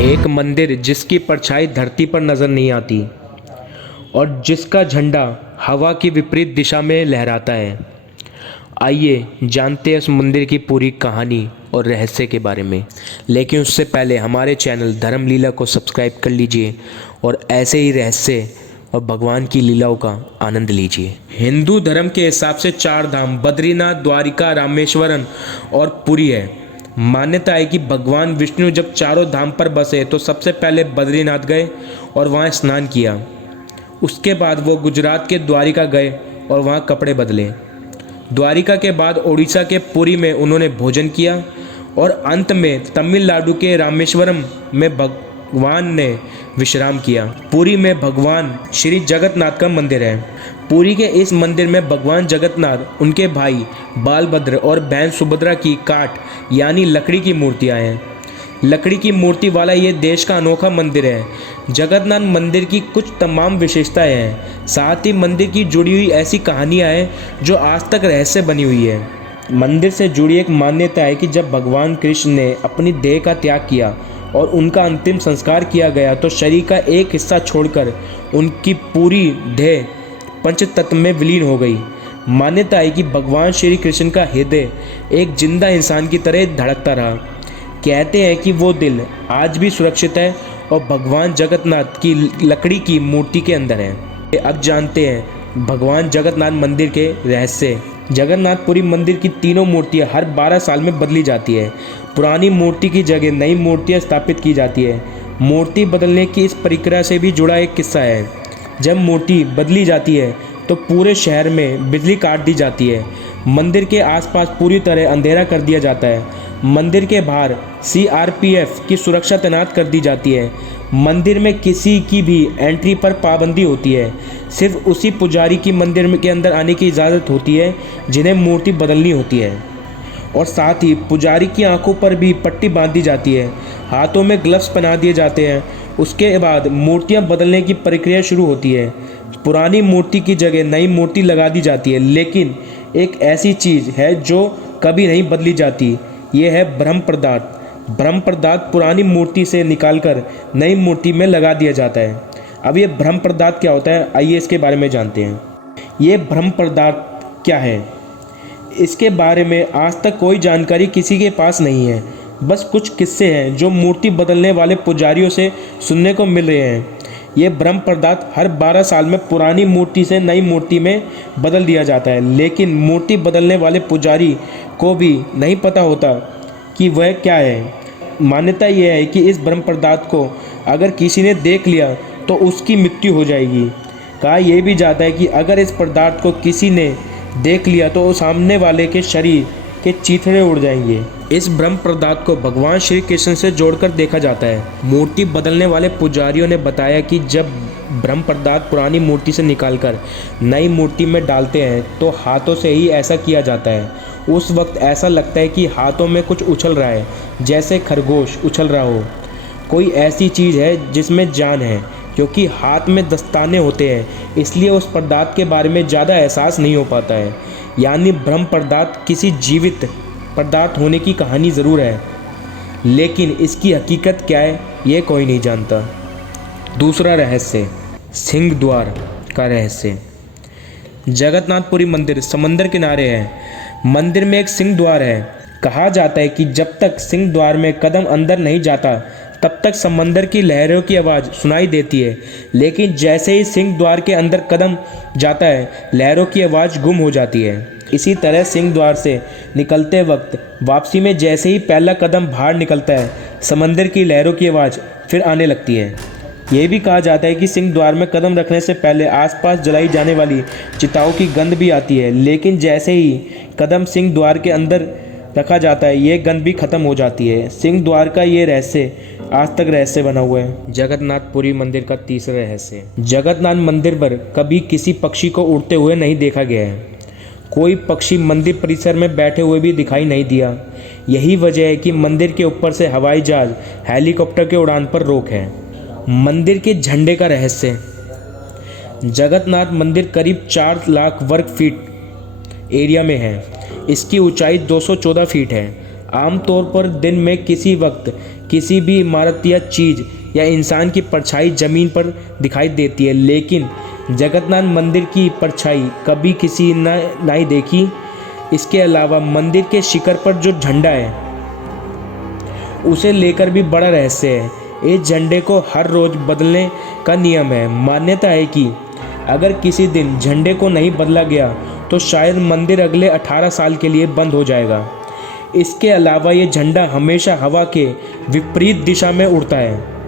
एक मंदिर जिसकी परछाई धरती पर नजर नहीं आती और जिसका झंडा हवा की विपरीत दिशा में लहराता है। आइए जानते हैं उस मंदिर की पूरी कहानी और रहस्य के बारे में। लेकिन उससे पहले हमारे चैनल धर्म लीला को सब्सक्राइब कर लीजिए और ऐसे ही रहस्य और भगवान की लीलाओं का आनंद लीजिए। हिंदू धर्म के हिसाब से 4 धाम बद्रीनाथ, द्वारिका, रामेश्वरम और पुरी है। मान्यता है कि भगवान विष्णु जब चारों धाम पर बसे तो सबसे पहले बद्रीनाथ गए और वहाँ स्नान किया। उसके बाद वो गुजरात के द्वारिका गए और वहाँ कपड़े बदले। द्वारिका के बाद ओडिशा के पुरी में उन्होंने भोजन किया और अंत में तमिलनाडु के रामेश्वरम में भगवान ने विश्राम किया। पुरी में भगवान श्री जगन्नाथ का मंदिर है। पुरी के इस मंदिर में भगवान जगन्नाथ, उनके भाई बालभद्र और बहन सुभद्रा की काठ यानी लकड़ी की मूर्तियां हैं। लकड़ी की मूर्ति वाला ये देश का अनोखा मंदिर है। जगन्नाथ मंदिर की कुछ तमाम विशेषताएं हैं, साथ ही मंदिर की जुड़ी हुई ऐसी कहानियां हैं जो आज तक रहस्य बनी हुई है। मंदिर से जुड़ी एक मान्यता है कि जब भगवान कृष्ण ने अपनी देह का त्याग किया और उनका अंतिम संस्कार किया गया तो शरीर का एक हिस्सा छोड़कर उनकी पूरी देह पंचतत्व में विलीन हो गई। मान्यता है कि भगवान श्री कृष्ण का हृदय एक जिंदा इंसान की तरह धड़कता रहा। कहते हैं कि वो दिल आज भी सुरक्षित है और भगवान जगन्नाथ की लकड़ी की मूर्ति के अंदर है। अब जानते हैं भगवान जगन्नाथ मंदिर के रहस्य। जगन्नाथपुरी मंदिर की तीनों मूर्तियां हर 12 साल में बदली जाती है। पुरानी मूर्ति की जगह नई मूर्तियां स्थापित की जाती है। मूर्ति बदलने की इस प्रक्रिया से भी जुड़ा एक किस्सा है। जब मूर्ति बदली जाती है तो पूरे शहर में बिजली काट दी जाती है। मंदिर के आसपास पूरी तरह अंधेरा कर दिया जाता है। मंदिर के बाहर CRPF की सुरक्षा तैनात कर दी जाती है। मंदिर में किसी की भी एंट्री पर पाबंदी होती है। सिर्फ उसी पुजारी की मंदिर के अंदर आने की इजाज़त होती है जिन्हें मूर्ति बदलनी होती है। और साथ ही पुजारी की आंखों पर भी पट्टी बांध दी जाती है। हाथों में ग्लव्स पहना दिए जाते हैं। उसके बाद मूर्तियां बदलने की प्रक्रिया शुरू होती है। पुरानी मूर्ति की जगह नई मूर्ति लगा दी जाती है। लेकिन एक ऐसी चीज़ है जो कभी नहीं बदली जाती, ये है ब्रह्म पदार्थ। ब्रह्म पदार्थ पुरानी मूर्ति से निकालकर नई मूर्ति में लगा दिया जाता है। अब ये ब्रह्म पदार्थ क्या होता है, आइए इसके बारे में जानते हैं। ये ब्रह्म पदार्थ क्या है, इसके बारे में आज तक कोई जानकारी किसी के पास नहीं है। बस कुछ किस्से हैं जो मूर्ति बदलने वाले पुजारियों से सुनने को मिल रहे हैं। ये ब्रह्म पदार्थ हर 12 साल में पुरानी मूर्ति से नई मूर्ति में बदल दिया जाता है। लेकिन मूर्ति बदलने वाले पुजारी को भी नहीं पता होता कि वह क्या है। मान्यता यह है कि इस ब्रह्म पदार्थ को अगर किसी ने देख लिया तो उसकी मृत्यु हो जाएगी। कहा यह भी जाता है कि अगर इस पदार्थ को किसी ने देख लिया तो सामने वाले के शरीर के चीथड़े उड़ जाएंगे। इस ब्रह्म पदार्थ को भगवान श्री कृष्ण से जोड़कर देखा जाता है। मूर्ति बदलने वाले पुजारियों ने बताया कि जब ब्रह्म पदार्थ पुरानी मूर्ति से निकालकर नई मूर्ति में डालते हैं तो हाथों से ही ऐसा किया जाता है। उस वक्त ऐसा लगता है कि हाथों में कुछ उछल रहा है, जैसे खरगोश उछल रहा हो। कोई ऐसी चीज़ है जिसमें जान है। क्योंकि हाथ में दस्ताने होते हैं इसलिए उस पदार्थ के बारे में ज़्यादा एहसास नहीं हो पाता है। यानी ब्रह्म पदार्थ किसी जीवित पदार्थ होने की कहानी ज़रूर है, लेकिन इसकी हकीकत क्या है ये कोई नहीं जानता। दूसरा रहस्य, सिंह द्वार का रहस्य। जगन्नाथपुरी मंदिर समंदर किनारे है। मंदिर में एक सिंह द्वार है। कहा जाता है कि जब तक सिंह द्वार में कदम अंदर नहीं जाता तब तक समंदर की लहरों की आवाज़ सुनाई देती है। लेकिन जैसे ही सिंह द्वार के अंदर कदम जाता है लहरों की आवाज़ गुम हो जाती है। इसी तरह सिंह द्वार से निकलते वक्त वापसी में जैसे ही पहला कदम बाहर निकलता है समंदर की लहरों की आवाज़ फिर आने लगती है। यह भी कहा जाता है कि सिंह द्वार में कदम रखने से पहले आसपास जलाई जाने वाली चिताओं की गंध भी आती है। लेकिन जैसे ही कदम सिंह द्वार के अंदर रखा जाता है ये गंध भी खत्म हो जाती है। सिंह द्वार का ये रहस्य आज तक रहस्य बना हुआ है। जगन्नाथपुरी मंदिर का तीसरा रहस्य। जगन्नाथ मंदिर पर कभी किसी पक्षी को उड़ते हुए नहीं देखा गया है। कोई पक्षी मंदिर परिसर में बैठे हुए भी दिखाई नहीं दिया। यही वजह है कि मंदिर के ऊपर से हवाई जहाज, हेलीकॉप्टर के उड़ान पर रोक है। मंदिर के झंडे का रहस्य। जगन्नाथ मंदिर करीब 4 लाख वर्ग फीट एरिया में है। इसकी ऊंचाई 214 फीट है। आमतौर पर दिन में किसी वक्त किसी भी इमारत या चीज़ या इंसान की परछाई जमीन पर दिखाई देती है, लेकिन जगन्नाथ मंदिर की परछाई कभी किसी नहीं देखी। इसके अलावा मंदिर के शिखर पर जो झंडा है उसे लेकर भी बड़ा रहस्य है। इस झंडे को हर रोज बदलने का नियम है। मान्यता है कि अगर किसी दिन झंडे को नहीं बदला गया तो शायद मंदिर अगले 18 साल के लिए बंद हो जाएगा। इसके अलावा ये झंडा हमेशा हवा के विपरीत दिशा में उड़ता है।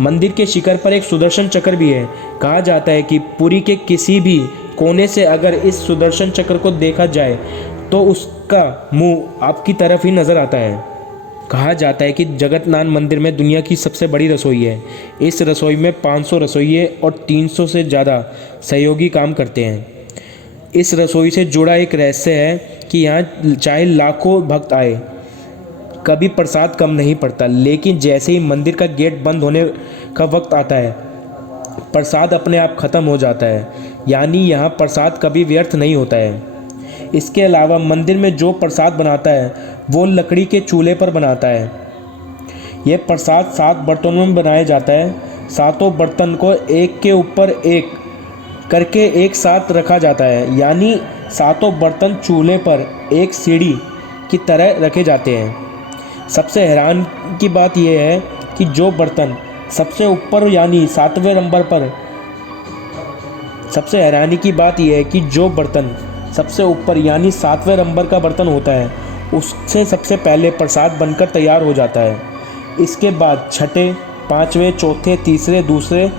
मंदिर के शिखर पर एक सुदर्शन चक्र भी है। कहा जाता है कि पुरी के किसी भी कोने से अगर इस सुदर्शन चक्र को देखा जाए तो उसका मुंह आपकी तरफ ही नजर आता है। कहा जाता है कि जगन्नाथ मंदिर में दुनिया की सबसे बड़ी रसोई है। इस रसोई में 500 रसोइये और 300 से ज़्यादा सहयोगी काम करते हैं। इस रसोई से जुड़ा एक रहस्य है कि यहाँ चाहे लाखों भक्त आए, कभी प्रसाद कम नहीं पड़ता। लेकिन जैसे ही मंदिर का गेट बंद होने का वक्त आता है, प्रसाद अपने आप ख़त्म हो जाता है। यानी यहाँ प्रसाद कभी व्यर्थ नहीं होता है। इसके अलावा मंदिर में जो प्रसाद बनाता है वो लकड़ी के चूल्हे पर बनाता है। यह प्रसाद 7 बर्तनों में बनाया जाता है। सातों बर्तन को एक के ऊपर एक करके एक साथ रखा जाता है। यानी सातों बर्तन चूल्हे पर एक सीढ़ी की तरह रखे जाते हैं। सबसे हैरान की बात यह है कि जो बर्तन सबसे ऊपर यानी 7वें नंबर पर सबसे हैरानी की बात यह है कि जो बर्तन सबसे ऊपर यानी 7वें नंबर का बर्तन होता है उससे सबसे पहले प्रसाद बनकर तैयार हो जाता है। इसके बाद छठे, 5वें, चौथे, तीसरे, दूसरे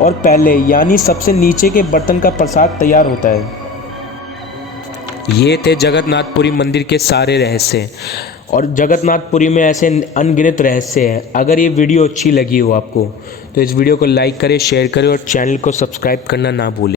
और पहले यानी सबसे नीचे के बर्तन का प्रसाद तैयार होता है। ये थे जगन्नाथपुरी मंदिर के सारे रहस्य। और जगन्नाथपुरी में ऐसे अनगिनत रहस्य हैं। अगर ये वीडियो अच्छी लगी हो आपको तो इस वीडियो को लाइक करें, शेयर करें और चैनल को सब्सक्राइब करना ना भूलें।